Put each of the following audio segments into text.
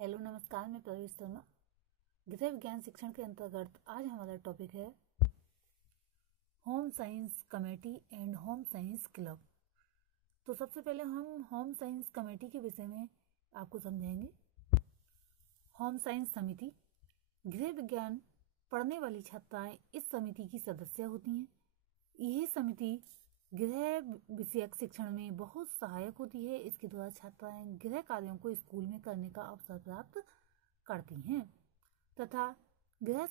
Hello नमस्कार, मैं प्रवेश शर्मा। गृह विज्ञान शिक्षण के अंतर्गत आज हमारा टॉपिक है home science committee and home science club. तो सबसे पहले हम होम साइंस कमेटी के विषय में आपको समझाएंगे। होम साइंस समिति, गृह विज्ञान पढ़ने वाली छात्राएं इस समिति की सदस्य होती हैं। यह समिति गृह विषयक शिक्षण में बहुत सहायक होती है। इसके द्वारा छात्राएं गृह कार्यों को स्कूल में करने का अवसर प्राप्त करती हैं तथा गृह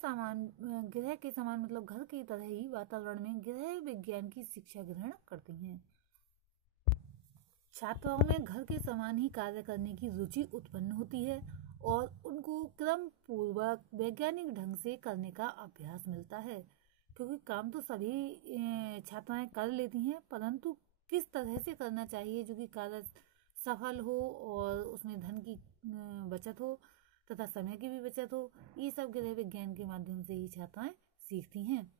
के समान मतलब घर की तरह ही वातावरण में गृह विज्ञान की शिक्षा ग्रहण करती हैं। छात्राओं में घर के समान ही कार्य करने की रुचि उत्पन्न होती है और उनको क्रम पूर्वक वैज्ञानिक ढंग से करने का अभ्यास मिलता है, क्योंकि काम तो सभी छात्राएं कर लेती हैं, परंतु किस तरह से करना चाहिए जो कि कार्य सफल हो और उसमें धन की बचत हो तथा समय की भी बचत हो, ये सब गृह विज्ञान के माध्यम से ही छात्राएं सीखती हैं।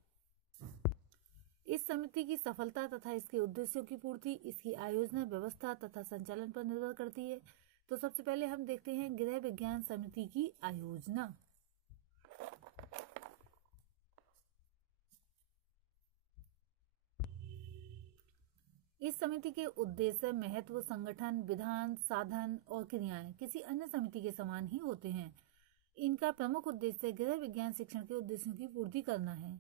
इस समिति की सफलता तथा इसके उद्देश्यों की पूर्ति इसकी आयोजना, व्यवस्था तथा संचालन पर निर्भर करती है। तो सबसे पहले हम देखते हैं गृह विज्ञान समिति की आयोजना। इस समिति के उद्देश्य, महत्व, संगठन, विधान, साधन और क्रियाएं किसी अन्य समिति के समान ही होते हैं। इनका प्रमुख उद्देश्य गृह विज्ञान शिक्षण के उद्देश्यों की पूर्ति करना है।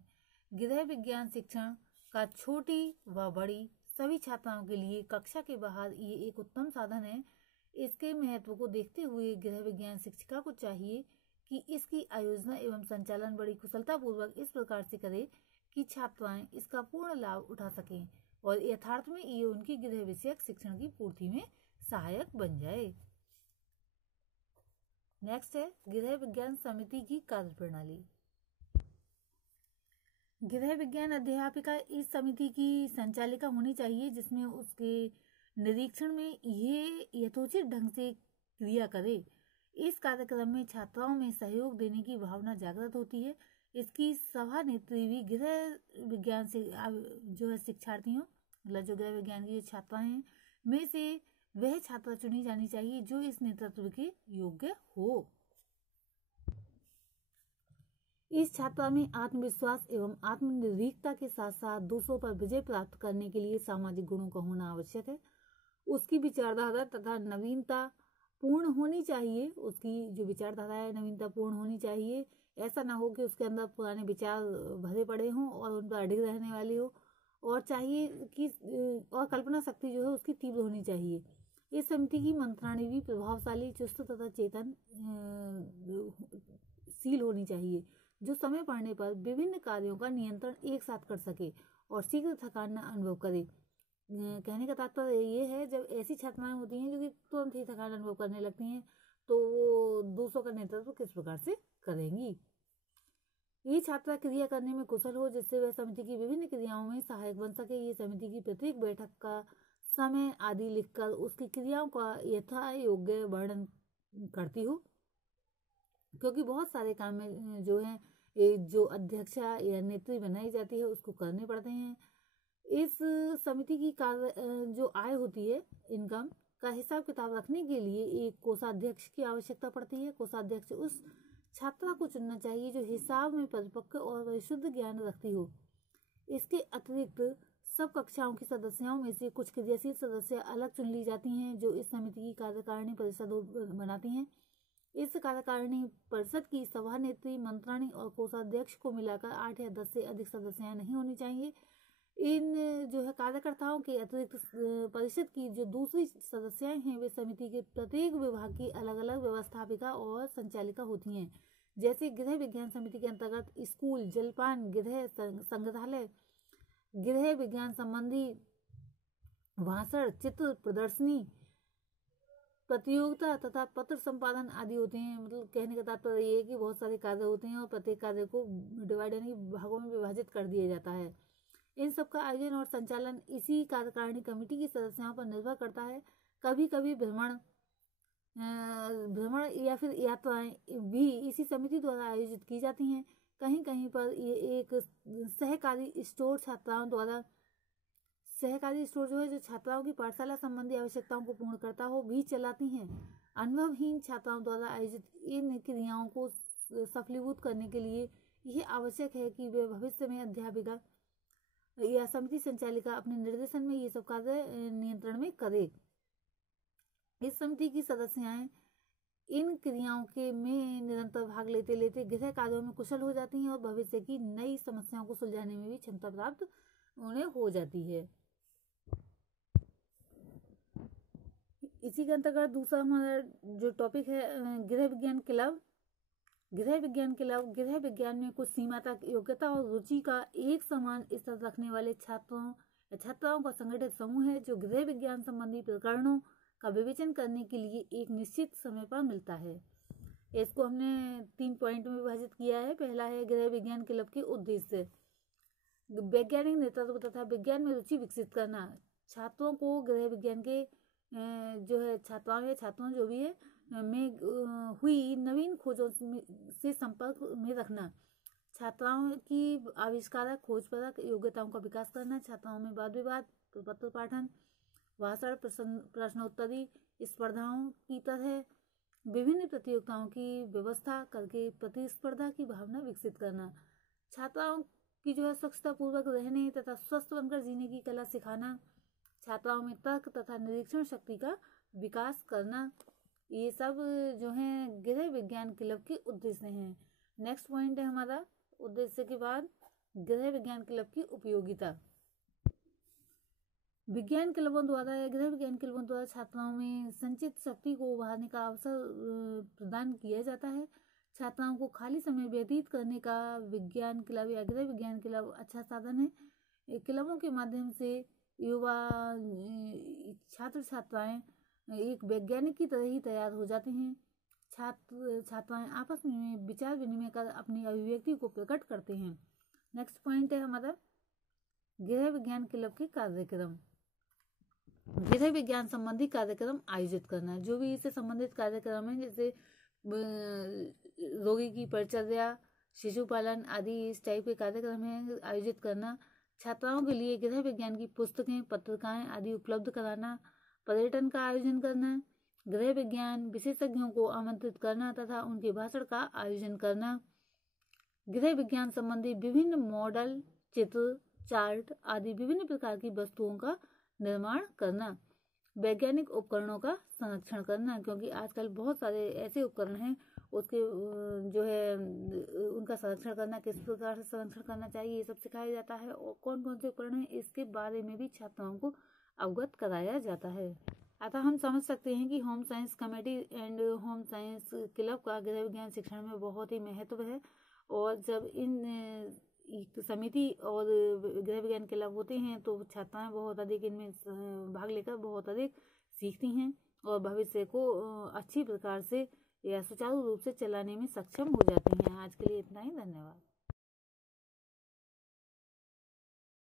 गृह विज्ञान शिक्षण का छोटी व बड़ी सभी छात्राओं के लिए कक्षा के बाहर ये एक उत्तम साधन है। इसके महत्व को देखते हुए गृह विज्ञान शिक्षिका को चाहिए कि इसकी आयोजना एवं संचालन बड़ी कुशलतापूर्वक इस प्रकार से करे कि छात्राएं इसका पूर्ण लाभ उठा सकें और यथार्थ में ये उनकी गृह विषयक शिक्षण की पूर्ति में सहायक बन जाए। नेक्स्ट है गृह विज्ञान समिति की कार्यप्रणाली। गृह विज्ञान अध्यापिका इस समिति की संचालिका होनी चाहिए, जिसमें उसके निरीक्षण में ये यथोचित ढंग से क्रिया करे। इस कार्यक्रम में छात्राओं में सहयोग देने की भावना जागृत होती है। इसकी सभा नेत्री भी गृह विज्ञान से जो है शिक्षार्थियों मतलब जो गृह विज्ञान की छात्राएं हैं में से वह छात्रा चुनी जानी चाहिए जो इस नेतृत्व के योग्य हो। इस छात्रा में आत्मविश्वास एवं आत्मनिर्भीकता के साथ साथ दूसरों पर विजय प्राप्त करने के लिए सामाजिक गुणों का होना आवश्यक है। उसकी विचारधारा तथा नवीनता पूर्ण होनी चाहिए। उसकी जो विचारधारा है नवीनता पूर्ण होनी चाहिए। ऐसा ना हो कि उसके अंदर पुराने विचार भरे पड़े हों और उन पर अडिग रहने वाली हो, और चाहिए कि और कल्पना शक्ति जो है उसकी तीव्र होनी चाहिए। इस समिति की मंत्राणी भी प्रभावशाली, चुस्त तथा चेतन शील होनी चाहिए, जो समय पड़ने पर विभिन्न कार्यों का नियंत्रण एक साथ कर सके और शीघ्र थकान न अनुभव करे। कहने का तात्पर्य ये है, जब ऐसी छात्राएं होती हैं जो कि तुरंत ही थकान अनुभव करने लगती हैं, तो वो दूसरों का नेतृत्व किस प्रकार से करेंगी। ये छात्रा क्रिया करने में कुशल हो, जिससे वह समिति की विभिन्न क्रियाओं में सहायक बन सके। ये समिति की प्रत्येक बैठक का समय आदि लिखकर उसकी क्रियाओं का यथा योग्य वर्णन करती हो, क्योंकि बहुत सारे काम में जो है जो अध्यक्षा या नेत्री बनाई जाती है उसको करने पड़ते हैं। इस समिति की कार्य जो आय होती है, इनकम का हिसाब किताब रखने के लिए एक कोषाध्यक्ष की आवश्यकता पड़ती है। कोषाध्यक्ष उस छात्रा को चुनना चाहिए जो हिसाब में परिपक्व और परिशुद्ध ज्ञान रखती हो। इसके अतिरिक्त सब कक्षाओं की सदस्यों में से कुछ क्रियाशील सदस्य अलग चुन ली जाती हैं, जो इस समिति की कार्यकारिणी परिषद बनाती हैं। इस कार्यकारिणी परिषद की सभानेत्री, मंत्राणी और कोषाध्यक्ष को मिलाकर 8 या 10 से अधिक सदस्याएं नहीं होनी चाहिए। इन जो है कार्यकर्ताओं के अतिरिक्त परिषद की जो दूसरी सदस्याएं हैं वे समिति के प्रत्येक विभाग की अलग अलग व्यवस्थापिका और संचालिका होती हैं। जैसे गृह विज्ञान समिति के अंतर्गत स्कूल, जलपान, गृह संग्रहालय, गृह विज्ञान संबंधी भाषण, चित्र प्रदर्शनी, प्रतियोगिता तथा पत्र संपादन आदि होते हैं। मतलब कहने का तात्पर्य ये है कि बहुत सारे कार्य होते हैं और प्रत्येक कार्य को डिवाइड यानी भागों में विभाजित कर दिया जाता है। इन सब का आयोजन और संचालन इसी कार्यकारिणी कमेटी की सदस्यों पर निर्भर करता है। कभी कभी भ्रमण या फिर यात्राएं भी इसी समिति द्वारा आयोजित की जाती हैं। कहीं कहीं पर ये एक सहकारी स्टोर छात्राओं द्वारा सहकारी स्टोर जो है जो छात्राओं की पाठशाला संबंधी आवश्यकताओं को पूर्ण करता हो भी चलाती हैं। अनुभवहीन छात्राओं द्वारा आयोजित इन क्रियाओं को सफलीभूत करने के लिए यह आवश्यक है कि वे भविष्य में अध्यापिका या समिति संचालिका अपने निर्देशन में ये सब कार्य नियंत्रण में करे। इस समिति की सदस्याएं इन क्रियाओं के में निरंतर भाग लेते लेते गृह कार्यों में कुशल हो जाती हैं और भविष्य की नई समस्याओं को सुलझाने में भी क्षमता प्राप्त उन्हें हो जाती है। इसी के अंतर्गत दूसरा हमारा जो टॉपिक है गृह विज्ञान क्लब। गृह विज्ञान क्लब गृह विज्ञान में कुछ सीमा तक योग्यता और रुचि का एक समान स्तर रखने वाले छात्राओं का संगठित समूह है जो गृह विज्ञान संबंधी प्रकरणों का विवेचन करने के लिए एक निश्चित समय पर मिलता है। इसको हमने 3 पॉइंट में विभाजित किया है। पहला है गृह विज्ञान क्लब के उद्देश्य, वैज्ञानिक नेतृत्व तथा विज्ञान में रुचि विकसित करना। छात्रों को गृह विज्ञान के जो है छात्रों जो भी है में हुई नवीन खोजों से संपर्क में रखना। छात्राओं की आविष्कारक खोजपरक योग्यताओं का विकास करना। छात्राओं में वाद विवाद, पत्र पाठन, भाषण, प्रश्नोत्तरी स्पर्धाओं की तरह विभिन्न प्रतियोगिताओं की व्यवस्था करके प्रतिस्पर्धा की भावना विकसित करना। छात्राओं की जो है स्वच्छता पूर्वक रहने तथा स्वस्थ बनकर जीने की कला सिखाना। छात्राओं में तर्क तथा निरीक्षण शक्ति का विकास करना। ये सब जो है गृह विज्ञान क्लब के उद्देश्य हैं। नेक्स्ट पॉइंट है हमारा उद्देश्य के बाद गृह विज्ञान क्लब की उपयोगिता। विज्ञान क्लबों द्वारा या गृह विज्ञान क्लबों द्वारा छात्राओं में संचित शक्ति को उभारने का अवसर प्रदान किया जाता है। छात्राओं को खाली समय व्यतीत करने का विज्ञान क्लब या गृह विज्ञान क्लब अच्छा साधन है। क्लबों के माध्यम से युवा छात्र छात्राएं एक वैज्ञानिक की तरह ही तैयार हो जाते हैं। छात्राएं आपस में विचार विनिमय कर अपनी अभिव्यक्ति को प्रकट करते हैं। नेक्स्ट पॉइंट है हमारा गृह विज्ञान क्लब के कार्यक्रम। गृह विज्ञान संबंधी कार्यक्रम आयोजित करना। जो भी इससे संबंधित कार्यक्रम है जैसे रोगी की परिचर्या, शिशुपालन आदि इस टाइप के कार्यक्रम है आयोजित करना। छात्राओं के लिए गृह विज्ञान की पुस्तकें, पत्रिकाएं आदि उपलब्ध कराना। पर्यटन का आयोजन करना। गृह विज्ञान विशेषज्ञों को आमंत्रित करना तथा उनके भाषण का आयोजन करना। गृह विज्ञान संबंधी विभिन्न मॉडल, चित्र, चार्ट आदि विभिन्न प्रकार की वस्तुओं का निर्माण करना। वैज्ञानिक उपकरणों का संरक्षण करना, क्योंकि आजकल बहुत सारे ऐसे उपकरण हैं उसके जो है उनका संरक्षण करना, किस प्रकार से संरक्षण करना चाहिए ये सब सिखाया जाता है। और कौन कौन से उपकरण हैं इसके बारे में भी छात्राओं को अवगत कराया जाता है। अतः हम समझ सकते हैं कि home science committee and home science club का गृह विज्ञान शिक्षण में बहुत ही महत्व है। और जब इन समिति और गृह विज्ञान क्लब होते हैं तो छात्राएं बहुत अधिक इनमें भाग लेकर बहुत अधिक सीखती हैं और भविष्य को अच्छी प्रकार से या सुचारू रूप से चलाने में सक्षम हो जाती हैं। आज के लिए इतना ही, धन्यवाद।